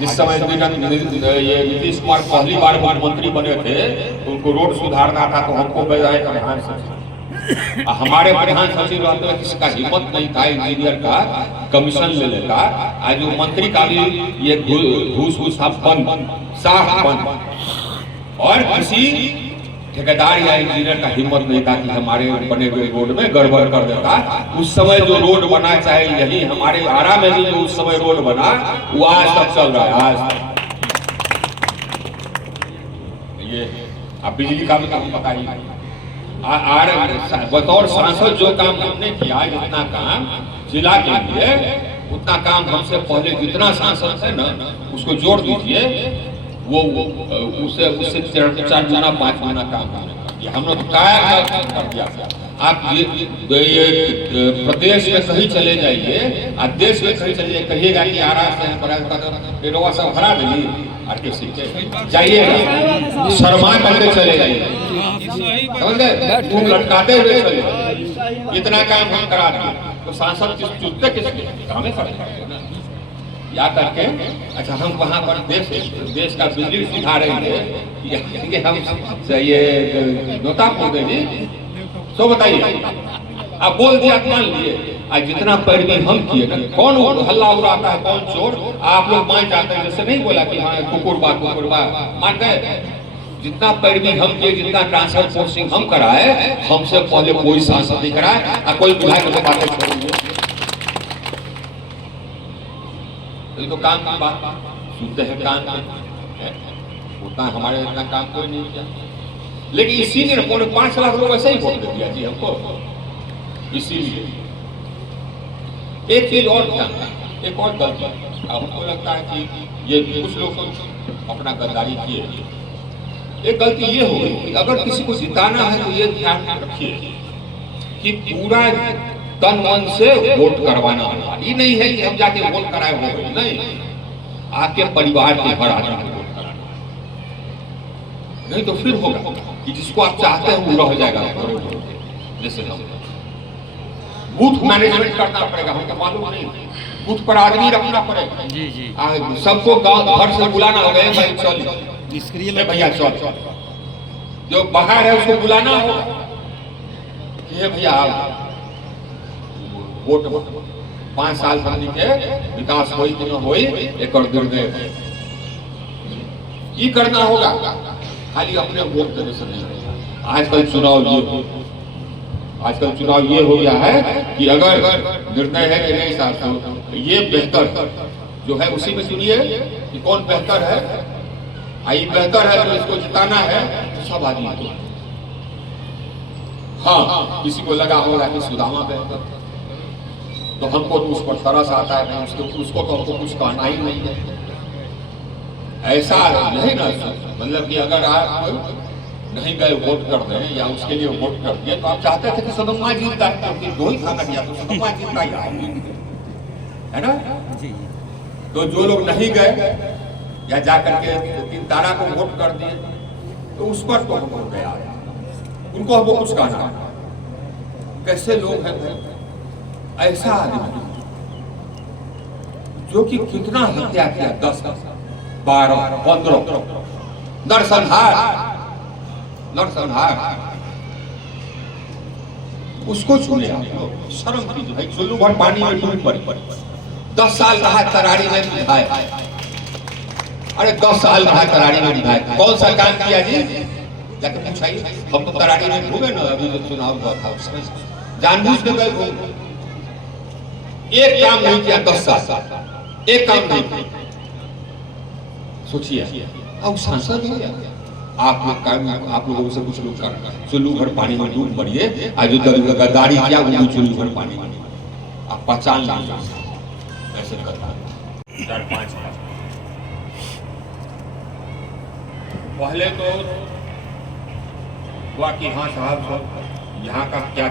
जिस समय ये नीतीश कुमार पहली बार मुख्यमंत्री बने थे तो उनको रोड सुधारना था, तो हमको भेजा है प्रधान सचिव। हमारे प्रधान सचिव रहते हुए किसी का हिम्मत नहीं था इंजीनियर का कमीशन ले लेता। आज जो मंत्री का भी ये घूस बंद, साफ बंद, और किसी ठेकेदार या इंजीनियर का हिम्मत नहीं था कि हमारे बने हुए रोड में गड़बड़ कर देता। उस समय जो रोड बना, चाहे यही हमारे आरा में भी जो उस समय रोड बना, वो आज तक चल रहा है। आज ये अब बिजली का भी काम पता ही बतौर सांसद जो काम हमने किया, जितना काम जिला के लिए, उतना काम हमसे पहले जितना सांसद है ना उसको जोड़ दीजिए, वो उससे 4 गुना 5 गुना काम हम लोग काय कर दिया। आप ये प्रदेश में कहीं चले जाइए, आप देश में कहीं चले जाइए, कहिएगा कि आ रहा है सब हरा देंगे, जाइए शर्मा करके चले जाइए, समझे, लटकाते हुए चले जाइए, इतना काम हम करा दिए। तो सांसद चुनते किसके कामें करते या करके। अच्छा, हम वहाँ पर देश का बिजली सुधारेंगे, हम ये नोता खोल देंगे, तो बताइए आप बोल दिया, मान लिए। आज जितना पैरवी हम किए ना, कौन हल्ला उड़ाता है, कौन चोर, आप लोग मान जाते हैं। जैसे नहीं बोला कि हाँ कुकुरबा मान गए। जितना पैरवी हम किए, जितना ट्रांसफर पोस्टिंग हम कराए, हमसे पहले कोई सांसद नहीं कराए और कोई विधायक को बातें छोड़िए। तो काम की बात सुनते हैं, काम उतना हमारे इतना काम कोई नहीं किया। लेकिन इसीलिए 5 लाख लोग ऐसे ही वोट दे दिया जी हमको। इसीलिए एक चीज और क्या, एक और गलती हमको लगता है कि ये कुछ लोग अपना गद्दारी किए। एक गलती ये हो गई कि अगर किसी को जिताना है तो ये ध्यान रखिए कि पूरा तन मन से वोट करवाना। ये नहीं है कि हम जाके वोट कराए हो गए, नहीं, आपके परिवार के घर आके वोट कराना। नहीं तो फिर होगा कि जिसको आप चाहते हैं वो रह जाएगा। जैसे बूथ मैनेजमेंट करना पड़ेगा, हमको मालूम नहीं, बूथ पर आदमी रखना पड़ेगा जी। सबको गांव घर से बुलाना होगा, भाई चल भैया चल, जो बाहर है उसको बुलाना होगा कि भैया वोट 5 साल हमनी के विकास होई कि न होई, एक और निर्णय ये करना होगा। खाली अपने वोट देने से नहीं। आजकल चुनाव ये हो गया है कि अगर निर्णय है कि नहीं साहब, ये बेहतर जो है उसी में सुनिए कि कौन बेहतर है। आई बेहतर है तो इसको जिताना है, तो सब आदमी को। हाँ, किसी को लगा होगा कि सुदामा बेहतर, तो हमको तो उस पर तरस आता है, उसको तो हमको कुछ कहना ही नहीं है। ऐसा नहीं ना, मतलब कि अगर आप नहीं गए वोट कर दें या उसके लिए वोट कर दिए, तो आप चाहते थे कि सदमा जीतता है, क्योंकि 2 ही खाना दिया तो सदमा जीतता ही है ना जी। तो जो लोग नहीं गए या जाकर के 3 तारा को वोट कर दिए, तो उस पर तो हो गया, उनको हमको कुछ कहना। कैसे लोग हैं, ऐसा आदमी जो कि कितना हत्या किया, 10, 12, 15 नरसंहार, उसको चुने। शर्म कीजिए भाई, चुल्लू भर पानी में डूब पड़ी। 10 साल रहा तरारी में विधायक। अरे 10 साल रहा तरारी में विधायक, कौन सा काम किया जी? जाके पूछाइए। हम तो तरारी में डूबे ना, अभी जो चुनाव हुआ था उसमें जानबूझ के गए, एक काम नहीं किया 10 साल, एक काम नहीं किया। सोचिए, अब सांसद हो गया, आप लोगों से कुछ लोग करना, चुल्लू भर पानी में डूब पड़िए। आज जो गद्दारी किया वो चुल्लू भर पानी में आप पहचान लीजिए। ऐसे करता 4-5 पहले तो हुआ कि हाँ साहब यहाँ का क्या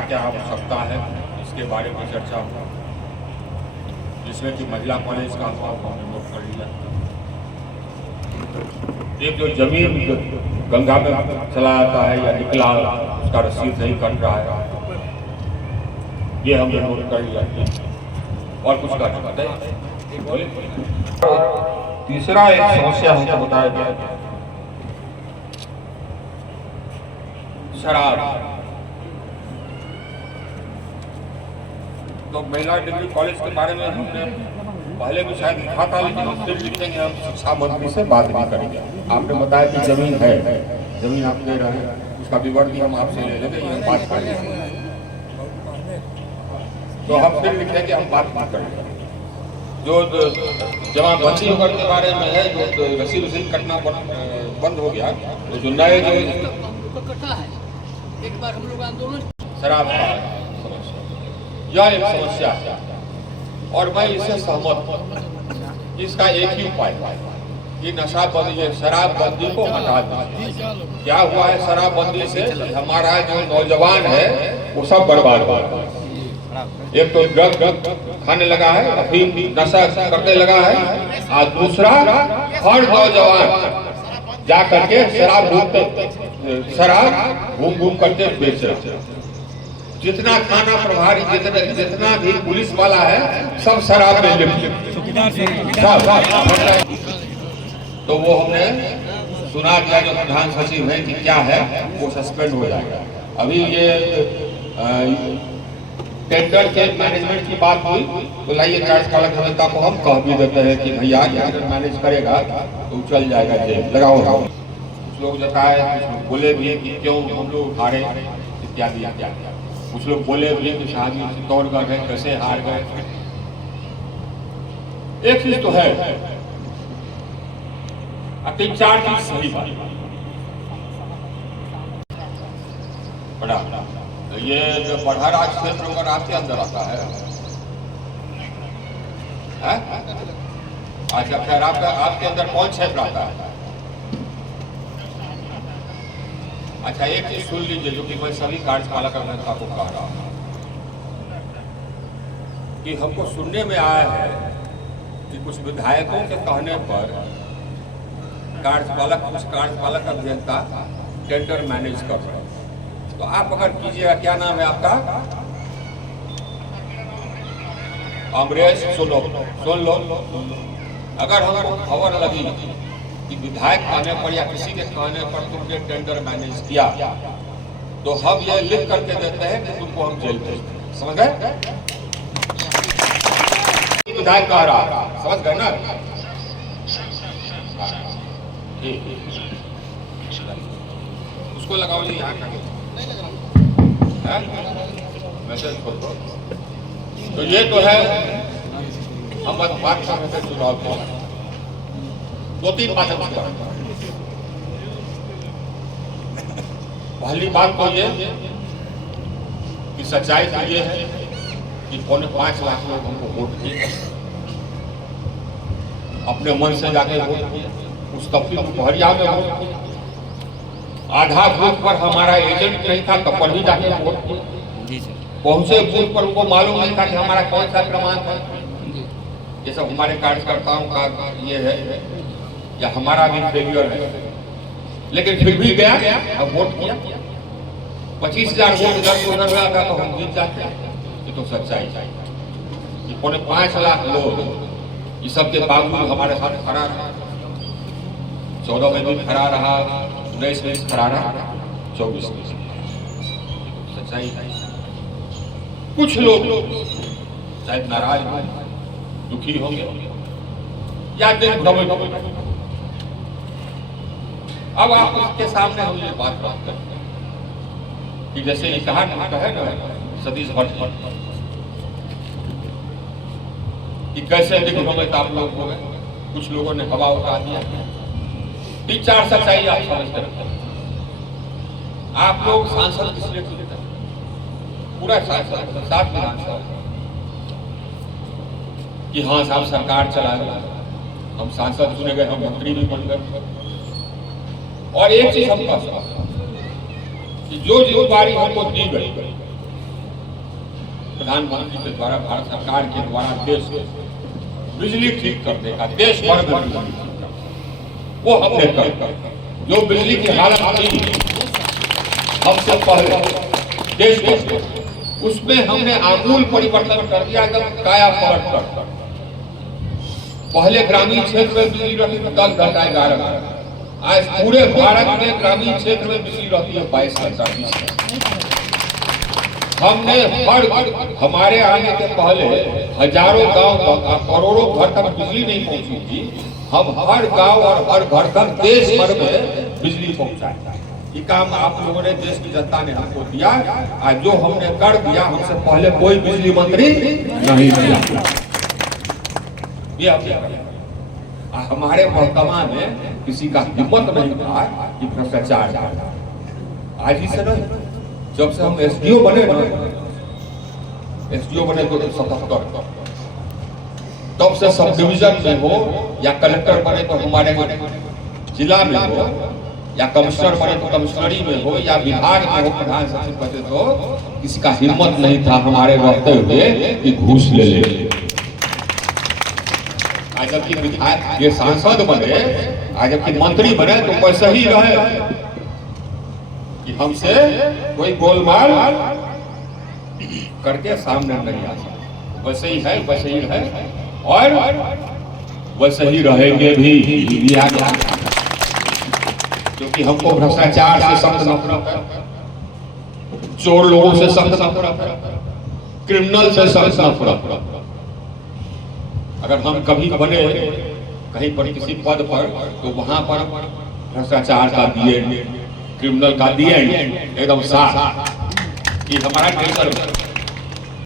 क्या आवश्यकता है, इसके बारे में चर्चा हुआ, जिसमें कि महिला कॉलेज का हमने नोट कर लिया। एक जो जमीन गंगा में चला जाता है या निकला, उसका रसीद नहीं कट रहा है, ये हमने नोट कर लिया। और कुछ कहना बताइए। बोले तीसरा एक समस्या हमको बताया गया, शराब। तो महिला डिग्री कॉलेज के बारे में हमने पहले भी शायद लिखा था, लेकिन हम फिर लिखेंगे, हम शिक्षा मंत्री से बात भी करेंगे। आपने बताया कि जमीन है, जमीन आप दे रहे हैं, उसका विवरण भी हम आपसे ले लेंगे, हम बात करेंगे। तो हम फिर लिखेंगे, हम बात भी करेंगे। जो जमाबंदी होकर के बारे में है, जो रसीद कटना बंद हो गया, तो जो नए जो कटा है, एक बार हम लोग आंदोलन शराब का यह एक समस्या है और मैं इससे सहमत हूँ। इसका एक ही उपाय है कि नशाबंदी, शराबबंदी को हटा दीजिए। क्या हुआ है शराबबंदी से? हमारा जो नौजवान है वो सब बर्बाद हुआ है। एक तो ड्रग खाने लगा है, अफीम नशा करने लगा है, और दूसरा हर नौजवान जा करके शराब घूम करके बेच रहे। जितना थाना प्रभारी, जितना भी पुलिस वाला है, सब शराब में लिप्त। तो वो हमने सुना दिया जो प्रधान सचिव है कि क्या है, वो सस्पेंड हो जाएगा। अभी ये टेंडर के मैनेजमेंट की बात हुई, तो लाइए कार्यपालक अभियंता को हम कह भी देते हैं कि भैया अगर मैनेज करेगा तो चल जाएगा जेल, लगाओ। कुछ लोग जताए, कुछ लोग बोले भी कि क्यों हम लोग हारे इत्यादि इत्यादि। कुछ लोग बोले भी कि शादी चित्तौड़गढ़ गए, कैसे हार गए। एक चीज तो है, 3-4 चीज सही बात बड़ा। ये जो बढ़ारा क्षेत्र अगर आपके अंदर आता है, अच्छा खैर आपके अंदर कौन क्षेत्र आता है? अच्छा एक चीज सुन लीजिए, जो कि मैं सभी कार्यपालक अभियंता को कह रहा हूं कि हमको सुनने में आया है कि कुछ विधायकों के कहने पर कुछ कार्यपालक अभियंता टेंडर मैनेज कर रहे हैं। तो आप अगर कीजिएगा, क्या नाम है आपका? अमरेश, सुन लो। अगर हमको खबर लगी कि विधायक कहने पर या किसी के कहने पर तुमने टेंडर मैनेज किया, तो हम ये लिख करके देते हैं कि तुमको हम जेल भेज। समझ गए? विधायक कह रहा, समझ गए ना? उसको लगाओ जी, यहाँ का मैसेज खोल दो। तो ये तो है हम बात कर रहे थे चुनाव के। 2-3 बातें पहली बात तो ये कि सच्चाई तो ये है कि 5.25 लाख लोग हमको वोट दिए, अपने मन से जाके वोट किए, उस तफसील दोपहरिया में वोट किए। आधा बूथ पर हमारा एजेंट नहीं था, तब पर भी जाके वोट किए। पहुंचे बूथ पर उनको मालूम नहीं था कि हमारा कौन सा क्रमांक है। ये सब हमारे कार्यकर्ताओं का ये है या हमारा भी फेलियर है, लेकिन फिर भी गया और वोट किया। 25,000 वोट इधर हुआ था तो हम जीत जाते। ये तो सच्चाई है। 5.25 लाख लोग, ये सब के बावजूद हमारे साथ खड़ा रहा। 14 में भी खड़ा रहा, 19 में खड़ा रहा, 24 में। सच्चाई है। कुछ लोग शायद नाराज हों, दुखी होंगे या दिन भ्रमित होंगे। अब आप उसके सामने हम ये बात करते हैं कि जैसे ये कहा है ना सतीश भट्ट कि कैसे दिन भ्रमित आप लोग हो गए, कुछ लोगों ने हवा उठा दिया। 3-4 सच्चाई आप समझते रहते हैं। आप लोग सांसद किस लिए चुनते हैं? पूरा सांसद 7 विधानसभा कि हाँ साहब सरकार चला गया, हम सांसद चुने गए, हम मंत्री भी बन गए। और एक चीज हम कह सकते कि जो जिम्मेदारी हमको दी गई प्रधानमंत्री के द्वारा, भारत सरकार के द्वारा देश बिजली ठीक करने का, देश भर में बिजली ठीक करने, वो हमने कर। जो बिजली की हालत थी हमसे पहले देश को, उसमें हमने आमूल परिवर्तन कर दिया, एकदम काया पलट कर। पहले ग्रामीण क्षेत्र में बिजली रहती थी 10 घंटा 11 घंटा, आज पूरे भारत में ग्रामीण क्षेत्र में बिजली रहती है 22 घंटा 20 घंटा। हमने हमारे आने के पहले हजारों गांव तक करोड़ों घर तक बिजली नहीं पहुंची थी। हम हर गांव और हर घर तक देश भर में बिजली पहुंचाए। ये काम आप लोगों ने, देश की जनता ने हमको दिया। आज जो हमने कर दिया, हमसे पहले कोई बिजली मंत्री नहीं दिया। ये हमारे महकमा में किसी का हिम्मत नहीं था कि भ्रष्टाचार। आज ही से नहीं, जब से हम एसडीओ बने ना, एसडीओ बने तो 77, तब से सब डिवीजन में हो या कलेक्टर बने तो हमारे जिला में हो, या कमिश्नर बने तो कमिश्नरी में हो, या विभाग में हो प्रधान सचिव बने तो किसी का हिम्मत नहीं था हमारे रहते हुए कि घूस ले ले। आज जबकि विधायक ये सांसद बने, आज जबकि मंत्री बने तो वैसे ही रहे कि हमसे कोई गोलमाल करके सामने नहीं आ सकता। वैसे ही है, वैसे ही है और वैसे ही रहेंगे भी। क्योंकि हमको भ्रष्टाचार से सख्त नफरत है, चोर लोगों से सख्त नफरत है, क्रिमिनल से सख्त नफरत। अगर हम कभी बने कहीं पर किसी पद पर तो वहां पर भ्रष्टाचार का दिए, क्रिमिनल का दिए एकदम साफ, ये हमारा नेचर